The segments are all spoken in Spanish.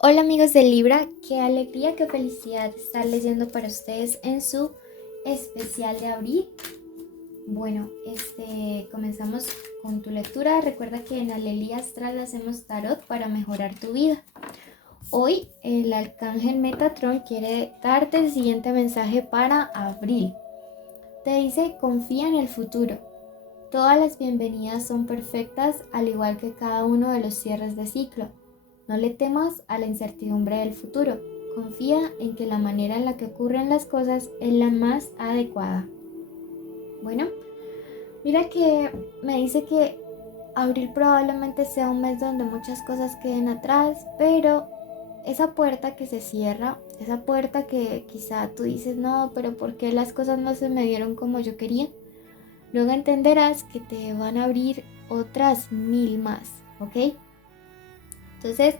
Hola amigos de Libra, qué alegría, qué felicidad estar leyendo para ustedes en su especial de abril. Bueno, comenzamos con tu lectura. Recuerda que en Alelí Astral hacemos tarot para mejorar tu vida. Hoy el arcángel Metatron quiere darte el siguiente mensaje para abril. Te dice, confía en el futuro. Todas las bienvenidas son perfectas, al igual que cada uno de los cierres de ciclo. No le temas a la incertidumbre del futuro. Confía en que la manera en la que ocurren las cosas es la más adecuada. Bueno, mira que me dice que abril probablemente sea un mes donde muchas cosas queden atrás, pero esa puerta que se cierra, esa puerta que quizá tú dices, no, pero ¿por qué las cosas no se me dieron como yo quería? Luego entenderás que te van a abrir otras 1000 más, ¿ok? Entonces,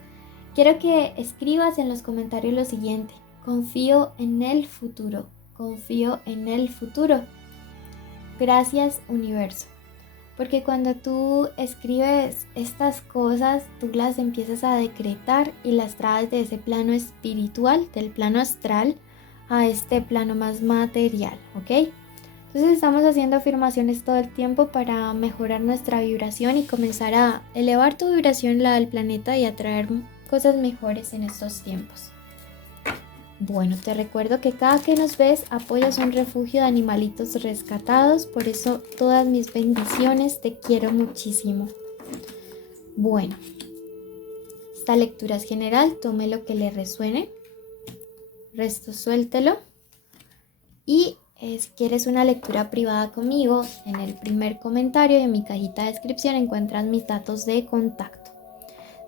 quiero que escribas en los comentarios lo siguiente. Confío en el futuro. Confío en el futuro. Gracias, universo. Porque cuando tú escribes estas cosas, tú las empiezas a decretar y las traes de ese plano espiritual, del plano astral, a este plano más material, ¿ok? Entonces estamos haciendo afirmaciones todo el tiempo para mejorar nuestra vibración y comenzar a elevar tu vibración, la del planeta, y atraer cosas mejores en estos tiempos. Bueno, te recuerdo que cada que nos ves apoyas un refugio de animalitos rescatados, por eso todas mis bendiciones, te quiero muchísimo. Bueno, esta lectura es general, tome lo que le resuene, resto suéltelo y si quieres una lectura privada conmigo, en el primer comentario y en mi cajita de descripción encuentras mis datos de contacto.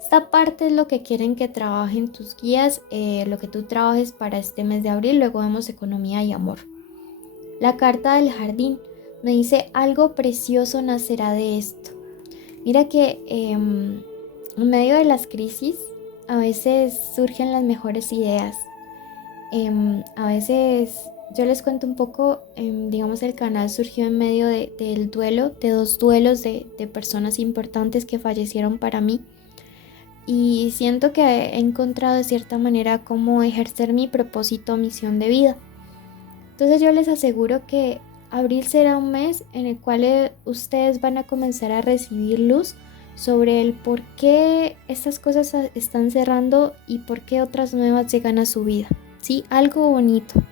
Esta parte es lo que quieren que trabajen tus guías, lo que tú trabajes para este mes de abril. Luego vemos economía y amor. La carta del jardín me dice, algo precioso nacerá de esto. Mira que en medio de las crisis a veces surgen las mejores ideas. A veces yo les cuento un poco, digamos, el canal surgió en medio del duelo, de dos duelos de personas importantes que fallecieron para mí. Y siento que he encontrado de cierta manera cómo ejercer mi propósito o misión de vida. Entonces yo les aseguro que abril será un mes en el cual ustedes van a comenzar a recibir luz sobre el por qué estas cosas están cerrando y por qué otras nuevas llegan a su vida. Sí, algo bonito.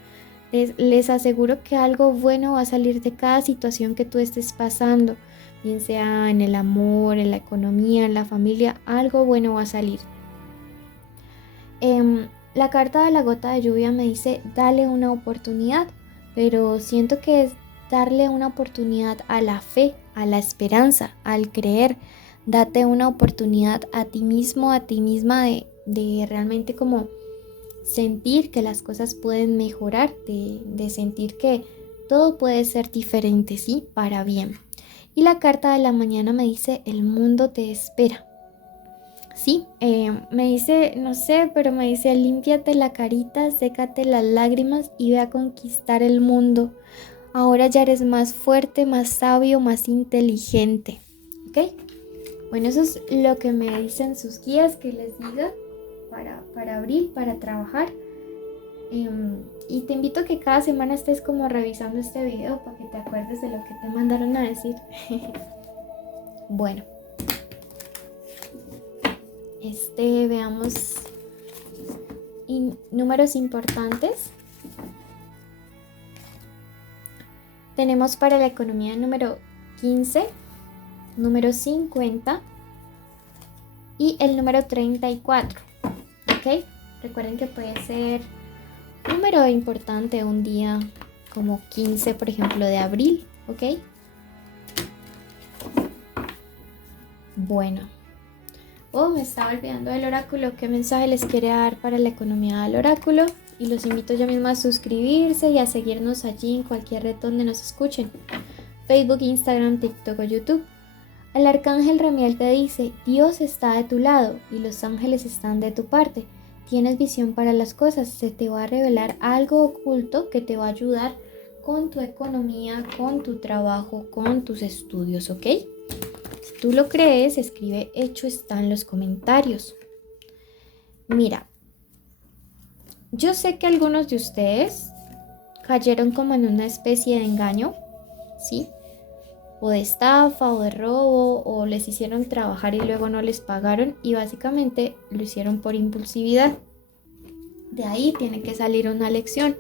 Les aseguro que algo bueno va a salir de cada situación que tú estés pasando, bien sea en el amor, en la economía, en la familia, algo bueno va a salir. La carta de la gota de lluvia me dice, dale una oportunidad, pero siento que es darle una oportunidad a la fe, a la esperanza, al creer. Date una oportunidad a ti mismo, a ti misma de realmente como sentir que las cosas pueden mejorar, de sentir que todo puede ser diferente, ¿sí? Para bien. Y la carta de la mañana me dice, el mundo te espera. Sí, me dice, no sé, pero me dice, límpiate la carita, sécate las lágrimas y ve a conquistar el mundo. Ahora ya eres más fuerte, más sabio, más inteligente. ¿Ok? Bueno, eso es lo que me dicen sus guías que les diga para abril, para trabajar. Y te invito a que cada semana estés como revisando este video para que te acuerdes de lo que te mandaron a decir. Bueno, veamos números importantes. Tenemos para la economía número 15, número 50 y el número 34. ¿Ok? Recuerden que puede ser un número importante un día como 15, por ejemplo, de abril. ¿Ok? Bueno. Oh, me estaba olvidando del oráculo. ¿Qué mensaje les quiere dar para la economía del oráculo? Y los invito yo misma a suscribirse y a seguirnos allí en cualquier red donde nos escuchen. Facebook, Instagram, TikTok o YouTube. El arcángel Ramiel te dice, Dios está de tu lado y los ángeles están de tu parte. Tienes visión para las cosas, se te va a revelar algo oculto que te va a ayudar con tu economía, con tu trabajo, con tus estudios, ¿ok? Si tú lo crees, escribe hecho está en los comentarios. Mira, yo sé que algunos de ustedes cayeron como en una especie de engaño, ¿sí? O de estafa o de robo, o les hicieron trabajar y luego no les pagaron y básicamente lo hicieron por impulsividad. De ahí tiene que salir una lección.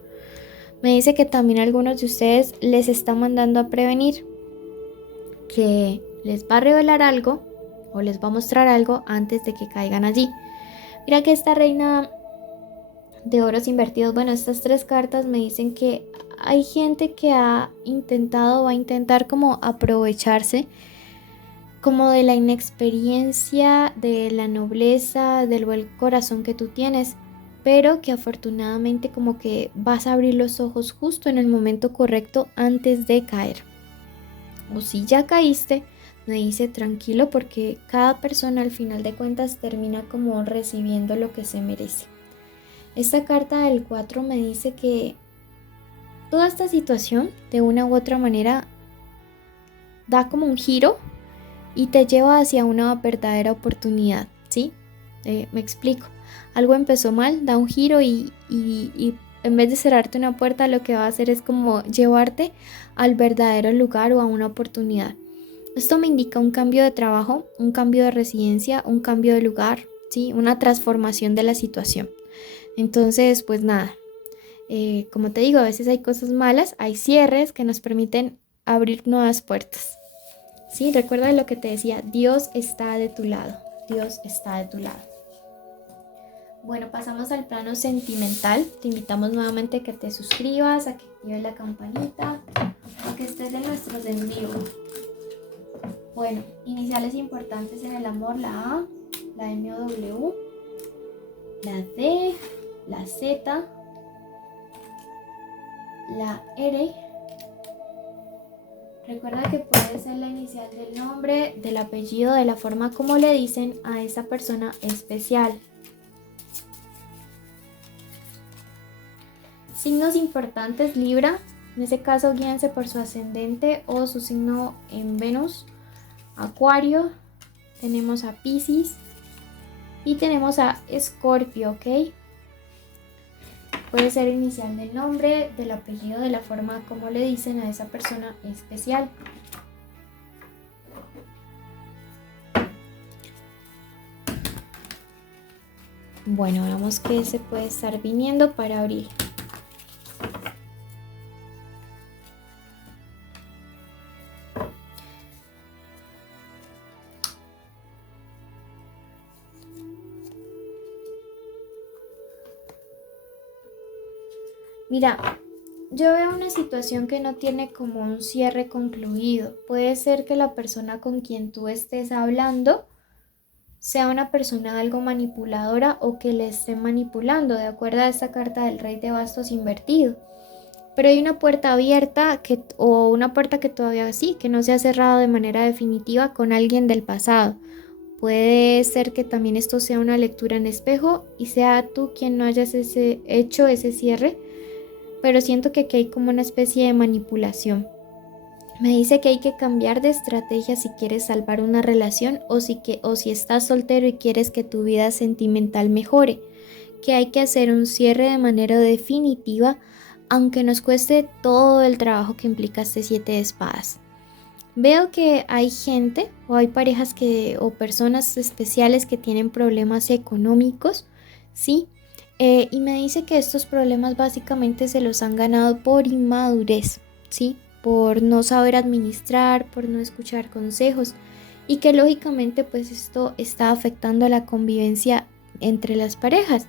Me dice que también algunos de ustedes les está mandando a prevenir, que les va a revelar algo o les va a mostrar algo antes de que caigan allí. Mira que esta reina de oros invertidos, bueno, estas tres cartas me dicen que hay gente que ha intentado, va a intentar como aprovecharse como de la inexperiencia, de la nobleza, del buen corazón que tú tienes, pero que afortunadamente como que vas a abrir los ojos justo en el momento correcto antes de caer. O si ya caíste, me dice tranquilo porque cada persona al final de cuentas termina como recibiendo lo que se merece. Esta carta del 4 me dice que toda esta situación de una u otra manera da como un giro y te lleva hacia una verdadera oportunidad, ¿sí? Me explico. Algo empezó mal, da un giro y en vez de cerrarte una puerta, lo que va a hacer es como llevarte al verdadero lugar o a una oportunidad. Esto me indica un cambio de trabajo, un cambio de residencia, un cambio de lugar, ¿sí? Una transformación de la situación. Entonces, pues nada, como te digo, a veces hay cosas malas, hay cierres que nos permiten abrir nuevas puertas. Sí, recuerda lo que te decía, Dios está de tu lado, Dios está de tu lado. Bueno, pasamos al plano sentimental. Te invitamos nuevamente a que te suscribas, a que actives la campanita, a que estés en nuestros en vivo. Bueno, iniciales importantes en el amor, la A, la M o W, la D, la Z, la R. Recuerda que puede ser la inicial del nombre, del apellido, de la forma como le dicen a esa persona especial. Signos importantes, Libra. En ese caso, guíense por su ascendente o su signo en Venus. Acuario. Tenemos a Piscis. Y tenemos a Escorpio, ¿ok? Puede ser inicial del nombre, del apellido, de la forma como le dicen a esa persona especial. Bueno, veamos qué se puede estar viniendo para abril. Mira, yo veo una situación que no tiene como un cierre concluido. Puede ser que la persona con quien tú estés hablando sea una persona algo manipuladora o que le esté manipulando, de acuerdo a esta carta del Rey de Bastos invertido. Pero hay una puerta abierta o una puerta que todavía sí, que no se ha cerrado de manera definitiva con alguien del pasado. Puede ser que también esto sea una lectura en espejo y sea tú quien no hayas hecho ese cierre, pero siento que aquí hay como una especie de manipulación. Me dice que hay que cambiar de estrategia si quieres salvar una relación o si estás soltero y quieres que tu vida sentimental mejore, que hay que hacer un cierre de manera definitiva, aunque nos cueste todo el trabajo que implica este 7 de espadas. Veo que hay gente o hay parejas o personas especiales que tienen problemas económicos, ¿sí? Y me dice que estos problemas básicamente se los han ganado por inmadurez, ¿sí? Por no saber administrar, por no escuchar consejos y que lógicamente pues esto está afectando a la convivencia entre las parejas.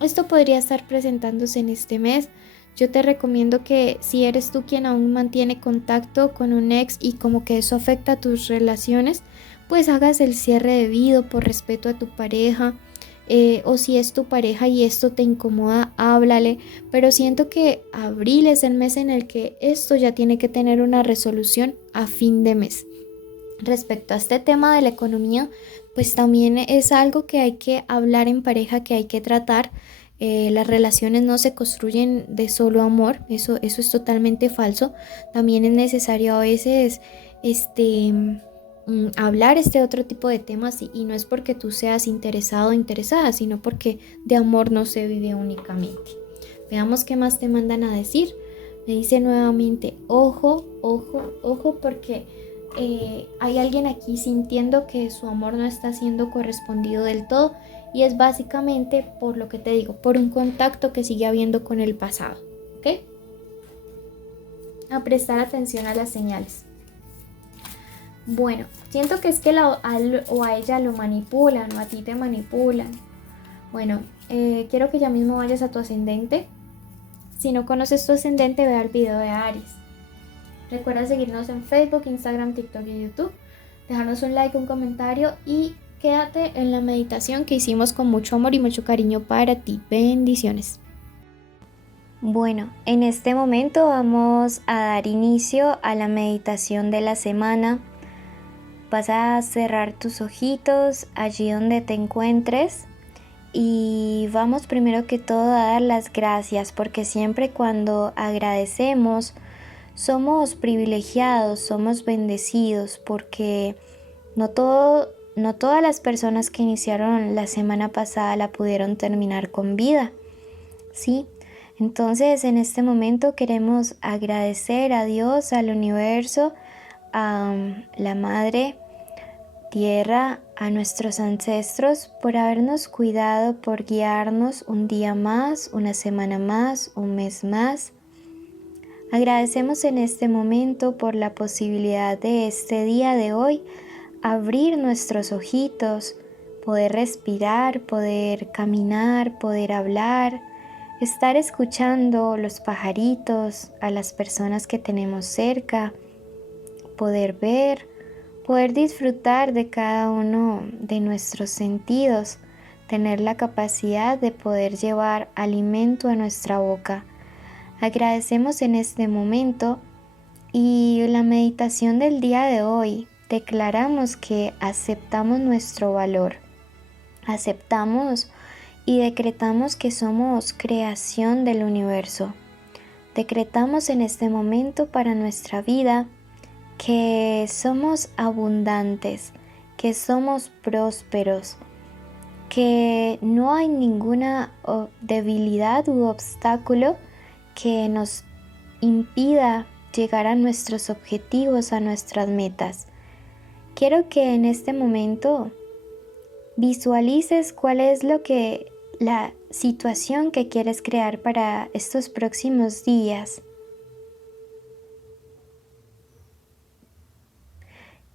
Esto podría estar presentándose en este mes. Yo te recomiendo que si eres tú quien aún mantiene contacto con un ex y como que eso afecta a tus relaciones, pues hagas el cierre debido por respeto a tu pareja. O si es tu pareja y esto te incomoda, háblale. Pero siento que abril es el mes en el que esto ya tiene que tener una resolución a fin de mes. Respecto a este tema de la economía, pues también es algo que hay que hablar en pareja, que hay que tratar. Las relaciones no se construyen de solo amor, eso es totalmente falso. También es necesario a veces hablar este otro tipo de temas y no es porque tú seas interesado o interesada, sino porque de amor no se vive únicamente. Veamos qué más te mandan a decir. Me dice nuevamente, ojo, ojo, ojo, porque hay alguien aquí sintiendo que su amor no está siendo correspondido del todo y es básicamente por lo que te digo, por un contacto que sigue habiendo con el pasado, ¿ok? A prestar atención a las señales. Bueno, siento que es que a él o a ella lo manipulan o a ti te manipulan. Bueno, quiero que ya mismo vayas a tu ascendente. Si no conoces tu ascendente, ve al video de Aries. Recuerda seguirnos en Facebook, Instagram, TikTok y YouTube. Dejarnos un like, un comentario y quédate en la meditación que hicimos con mucho amor y mucho cariño para ti. Bendiciones. Bueno, en este momento vamos a dar inicio a la meditación de la semana. Vas a cerrar tus ojitos allí donde te encuentres y vamos primero que todo a dar las gracias, porque siempre cuando agradecemos somos privilegiados, somos bendecidos, porque no todas las personas que iniciaron la semana pasada la pudieron terminar con vida, ¿sí? Entonces en este momento queremos agradecer a Dios, al universo, a la Madre Tierra, a nuestros ancestros por habernos cuidado, por guiarnos un día más, una semana más, un mes más. Agradecemos en este momento por la posibilidad de este día de hoy abrir nuestros ojitos, poder respirar, poder caminar, poder hablar, estar escuchando los pajaritos, a las personas que tenemos cerca, poder ver, poder disfrutar de cada uno de nuestros sentidos, tener la capacidad de poder llevar alimento a nuestra boca. Agradecemos en este momento y la meditación del día de hoy declaramos que aceptamos nuestro valor, aceptamos y decretamos que somos creación del universo. Decretamos en este momento para nuestra vida que somos abundantes, que somos prósperos, que no hay ninguna debilidad u obstáculo que nos impida llegar a nuestros objetivos, a nuestras metas. Quiero que en este momento visualices cuál es la situación que quieres crear para estos próximos días.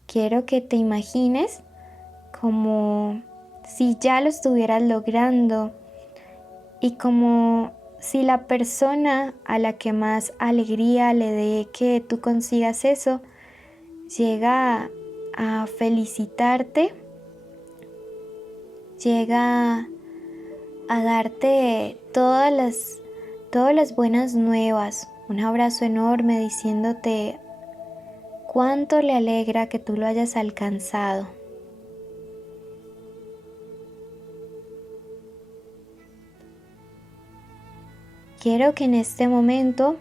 Quiero que te imagines como si ya lo estuvieras logrando y como si la persona a la que más alegría le dé que tú consigas eso llega a felicitarte, llega a darte todas las buenas nuevas, un abrazo enorme diciéndote cuánto le alegra que tú lo hayas alcanzado. Quiero que en este momento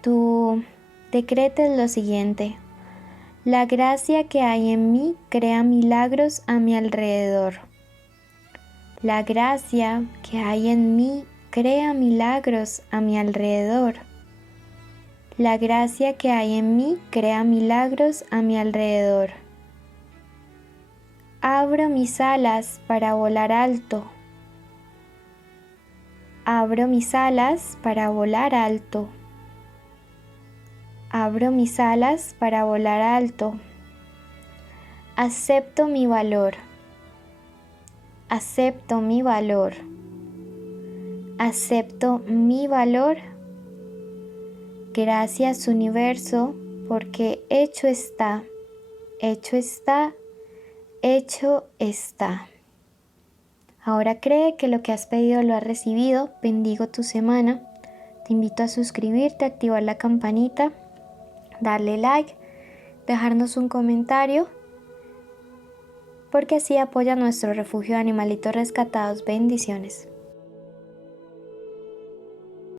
tú decretes lo siguiente: la gracia que hay en mí crea milagros a mi alrededor. La gracia que hay en mí crea milagros a mi alrededor. La gracia que hay en mí crea milagros a mi alrededor. Abro mis alas para volar alto. Abro mis alas para volar alto. Abro mis alas para volar alto. Acepto mi valor. Acepto mi valor. Acepto mi valor. Gracias, universo, porque hecho está, hecho está, hecho está. Ahora cree que lo que has pedido lo has recibido. Bendigo tu semana. Te invito a suscribirte, activar la campanita, darle like, dejarnos un comentario, porque así apoya nuestro refugio de animalitos rescatados. Bendiciones.